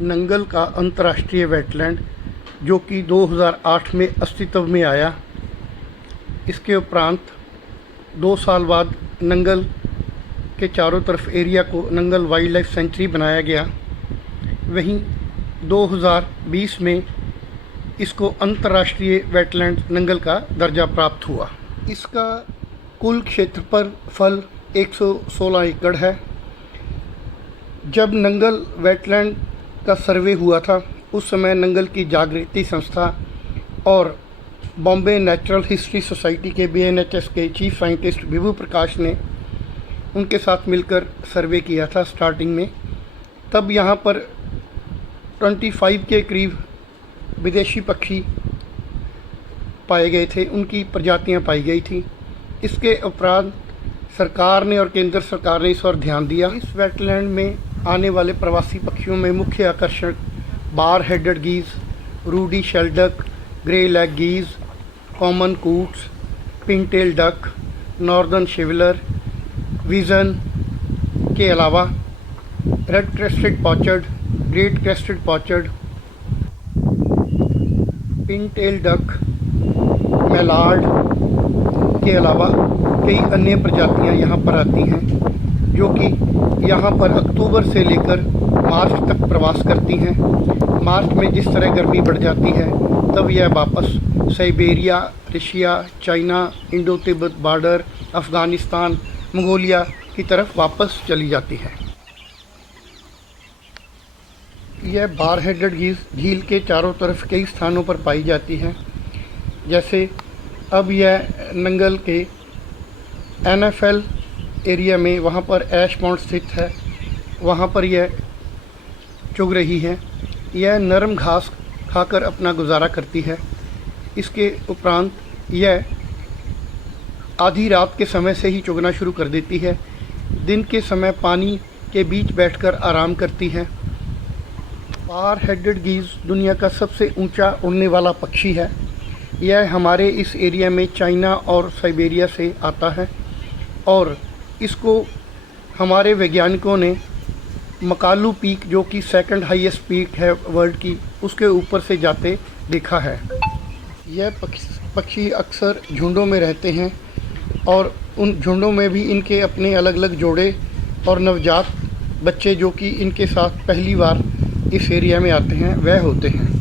नंगल का अंतर्राष्ट्रीय वेटलैंड जो कि 2008 में अस्तित्व में आया। इसके उपरांत 2 साल बाद नंगल के चारों तरफ एरिया को नंगल वाइल्ड लाइफ सेंचुरी बनाया गया। वहीं 2020 में इसको अंतर्राष्ट्रीय वेटलैंड नंगल का दर्जा प्राप्त हुआ। इसका कुल क्षेत्रफल 116 एकड़ है। जब नंगल वेटलैंड का सर्वे हुआ था उस समय नंगल की जागृति संस्था और बॉम्बे नेचुरल हिस्ट्री सोसाइटी के BNHS के चीफ साइंटिस्ट विभू प्रकाश ने उनके साथ मिलकर सर्वे किया था स्टार्टिंग में। तब यहाँ पर 25 के करीब विदेशी पक्षी पाए गए थे, उनकी प्रजातियाँ पाई गई थी। इसके उपरांत सरकार ने और केंद्र सरकार ने इस पर ध्यान दिया। इस वेटलैंड में आने वाले प्रवासी पक्षियों में मुख्य आकर्षण bar headed geese, ruddy shelduck, greylag geese, common coots, pintail duck, northern shoveler, wigeon के अलावा red crested pochard, great crested pochard, pintail duck, mallard के अलावा कई अन्य प्रजातियां यहाँ पर आती हैं जो कि यहाँ पर अक्टूबर से लेकर मार्च तक प्रवास करती हैं। मार्च में जिस तरह गर्मी बढ़ जाती है तब यह वापस Siberia, Russia, China, Indo Tibet border, Afghanistan, Mongolia की तरफ वापस चली जाती है। यह बार हेडेड गीज़ झील के चारों तरफ कई स्थानों पर पाई जाती है। जैसे अब यह नंगल के NFL एरिया में, वहाँ पर ऐश पॉन्ड स्थित है, वहाँ पर यह चुग रही है। यह नरम घास खाकर अपना गुजारा करती है। इसके उपरांत यह आधी रात के समय से ही चुगना शुरू कर देती है। दिन के समय पानी के बीच बैठकर आराम करती है। बार हेडेड गीज़ दुनिया का सबसे ऊंचा उड़ने वाला पक्षी है। यह हमारे इस एरिया में चाइना और साइबेरिया से आता है और इसको हमारे वैज्ञानिकों ने मकालू पीक, जो कि सेकंड हाईएस्ट पीक है वर्ल्ड की, उसके ऊपर से जाते देखा है। यह पक्षी अक्सर झुंडों में रहते हैं और उन झुंडों में भी इनके अपने अलग अलग जोड़े और नवजात बच्चे जो कि इनके साथ पहली बार इस एरिया में आते हैं वह होते हैं।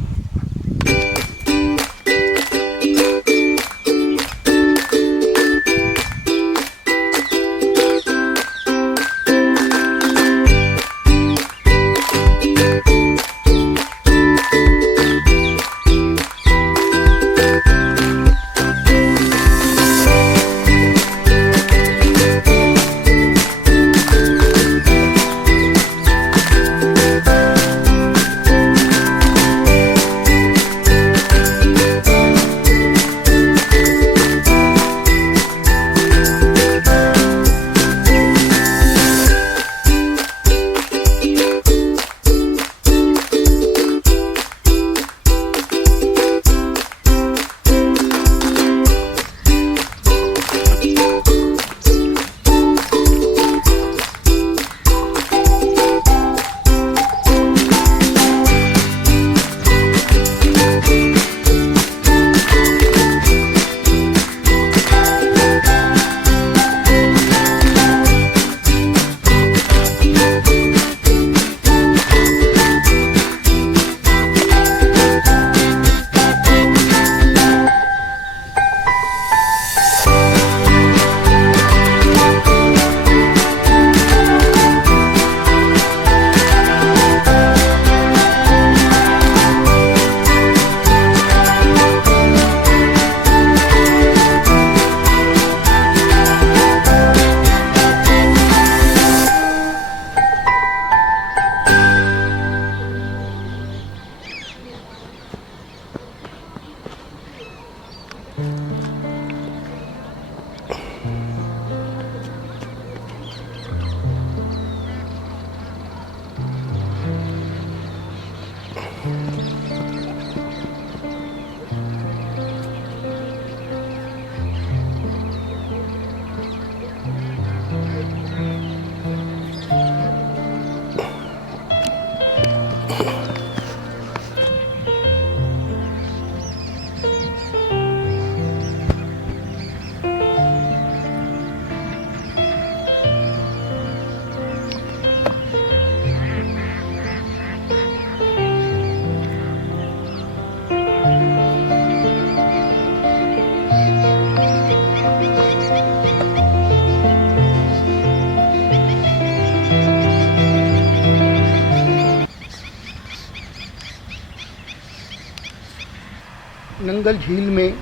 नंगल झील में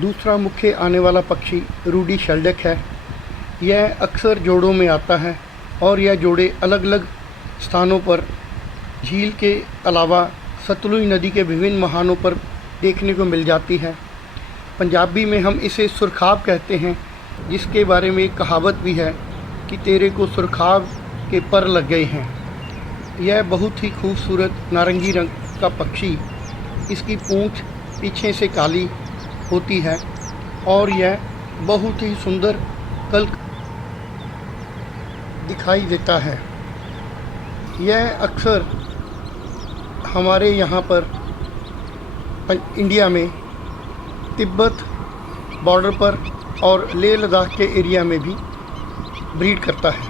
दूसरा मुख्य आने वाला पक्षी रूडी शेल्डक है। यह अक्सर जोड़ों में आता है और यह जोड़े अलग अलग स्थानों पर झील के अलावा सतलुज नदी के विभिन्न मुहानों पर देखने को मिल जाती है। पंजाबी में हम इसे सुरखाब कहते हैं, जिसके बारे में एक कहावत भी है कि तेरे को सुरखाब के पर लग गए हैं। यह बहुत ही खूबसूरत नारंगी रंग का पक्षी, इसकी पूंछ पीछे से काली होती है और यह बहुत ही सुंदर कल्क दिखाई देता है। यह अक्सर हमारे यहाँ पर इंडिया में तिब्बत बॉर्डर पर और लेह लद्दाख के एरिया में भी ब्रीड करता है।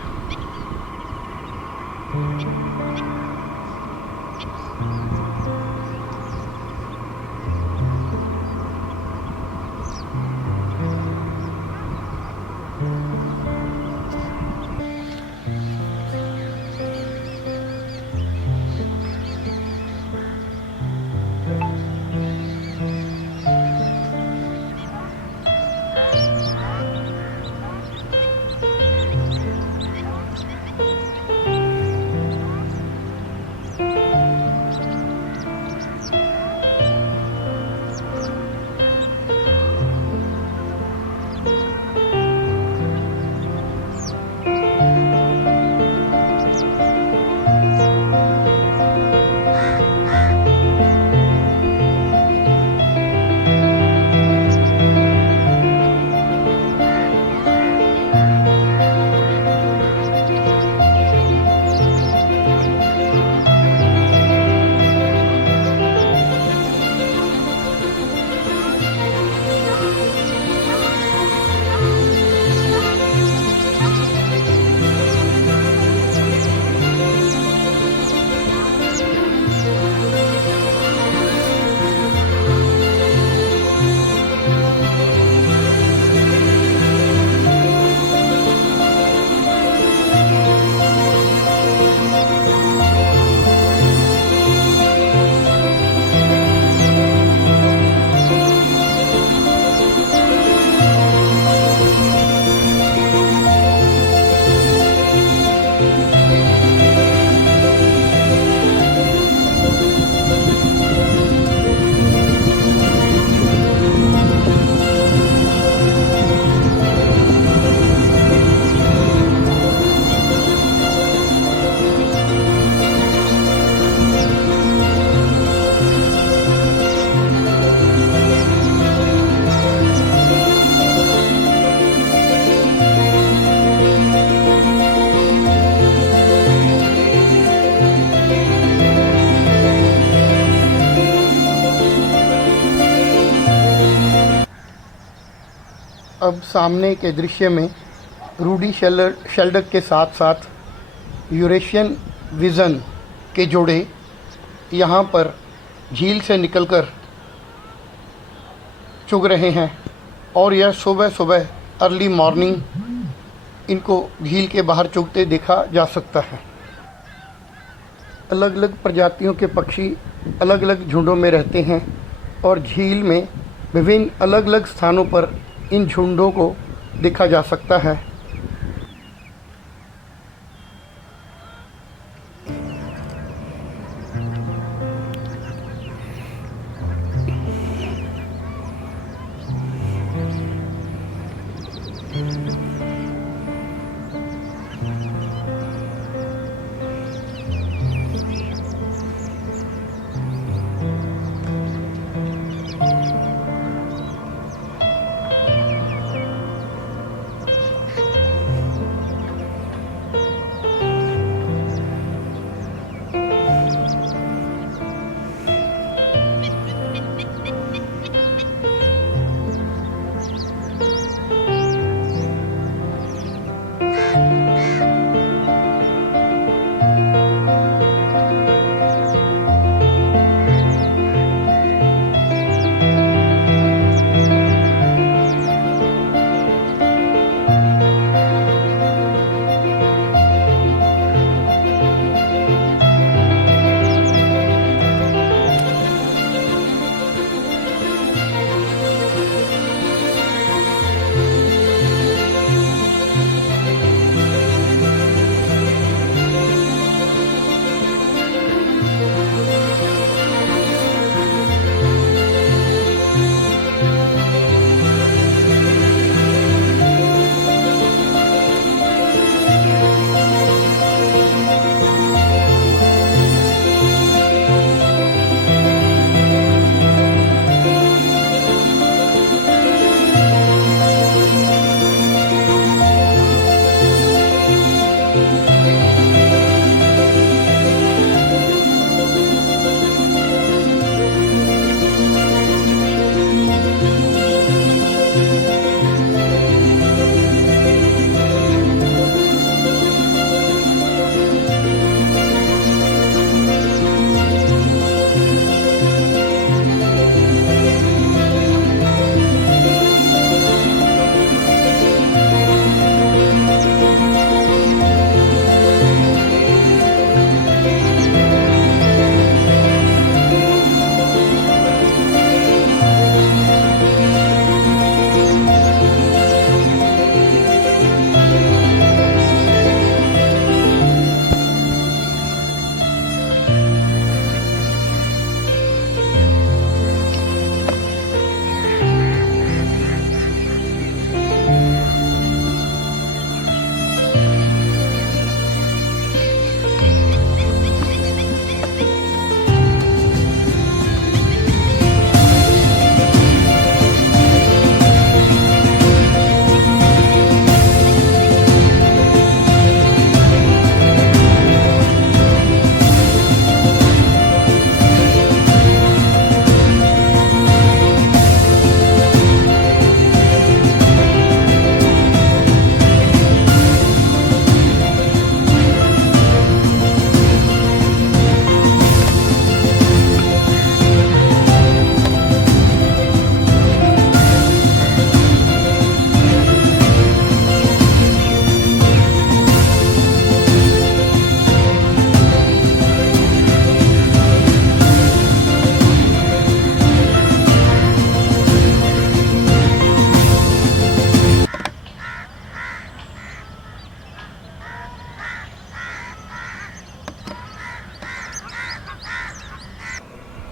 अब सामने के दृश्य में रूडी शेल्डक के साथ साथ यूरेशियन विज़न के जोड़े यहाँ पर झील से निकलकर चुग रहे हैं और यह सुबह सुबह अर्ली मॉर्निंग इनको झील के बाहर चुगते देखा जा सकता है। अलग अलग प्रजातियों के पक्षी अलग अलग झुंडों में रहते हैं और झील में विभिन्न अलग अलग स्थानों पर इन झुंडों को देखा जा सकता है।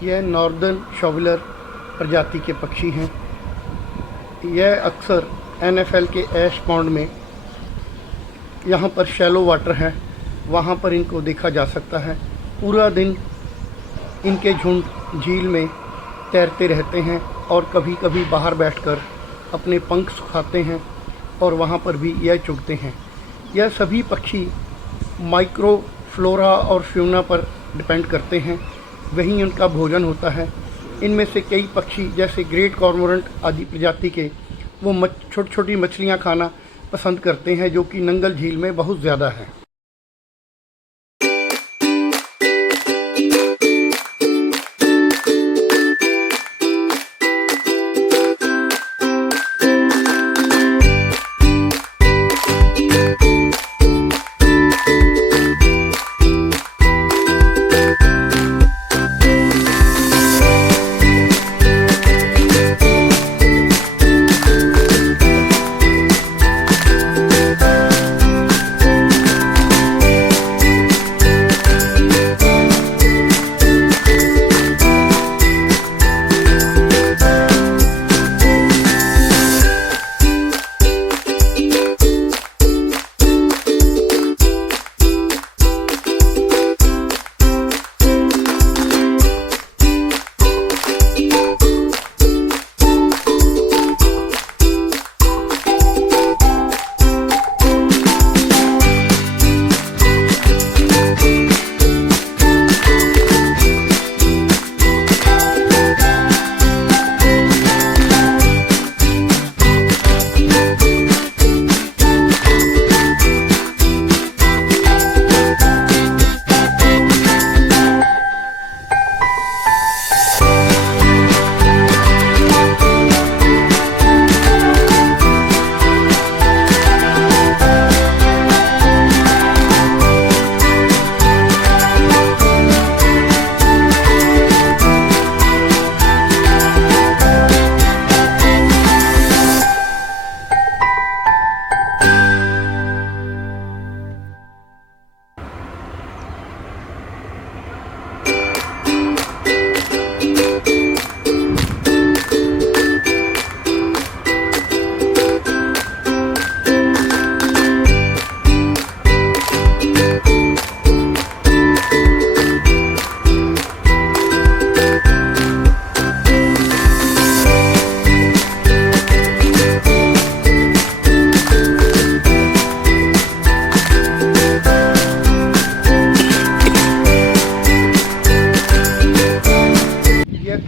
यह नॉर्दर्न शॉवलर प्रजाति के पक्षी हैं। यह अक्सर NFL के ऐश पॉन्ड में, यहाँ पर शैलो वाटर है, वहाँ पर इनको देखा जा सकता है। पूरा दिन इनके झुंड झील में तैरते रहते हैं और कभी कभी बाहर बैठकर अपने पंख सुखाते हैं और वहाँ पर भी यह चुगते हैं। यह सभी पक्षी माइक्रो फ्लोरा और फ्यूना पर डिपेंड करते हैं, वहीं उनका भोजन होता है। इनमें से कई पक्षी जैसे ग्रेट कॉर्मोरेंट आदि प्रजाति के वो छोटी छोटी मछलियाँ खाना पसंद करते हैं, जो कि नंगल झील में बहुत ज़्यादा है।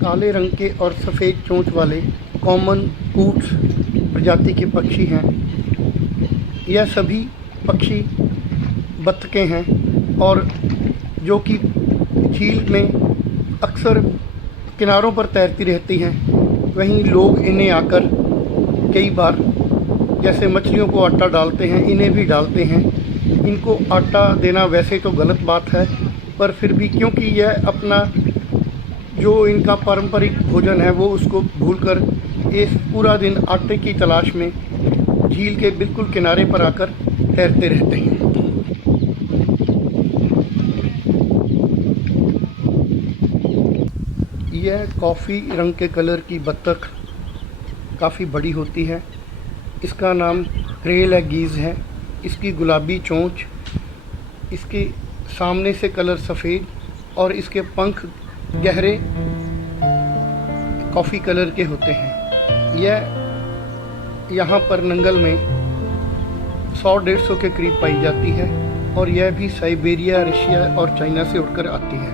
काले रंग के और सफ़ेद चोंच वाले कॉमन कूट्स प्रजाति के पक्षी हैं। यह सभी पक्षी बत्तखें हैं और जो कि झील में अक्सर किनारों पर तैरती रहती हैं। वहीं लोग इन्हें आकर कई बार जैसे मछलियों को आटा डालते हैं, इन्हें भी डालते हैं। इनको आटा देना वैसे तो गलत बात है, पर फिर भी क्योंकि यह अपना जो इनका पारंपरिक भोजन है वो उसको भूलकर इस पूरा दिन आटे की तलाश में झील के बिल्कुल किनारे पर आकर तैरते रहते हैं। यह कॉफ़ी रंग के कलर की बत्तख काफ़ी बड़ी होती है। इसका नाम ग्रे लेगीज़ है। इसकी गुलाबी चोंच, इसके सामने से कलर सफ़ेद और इसके पंख गहरे कॉफ़ी कलर के होते हैं। यह यहाँ पर नंगल में 100-150 के करीब पाई जाती है और यह भी साइबेरिया, रशिया और चाइना से उड़कर आती है।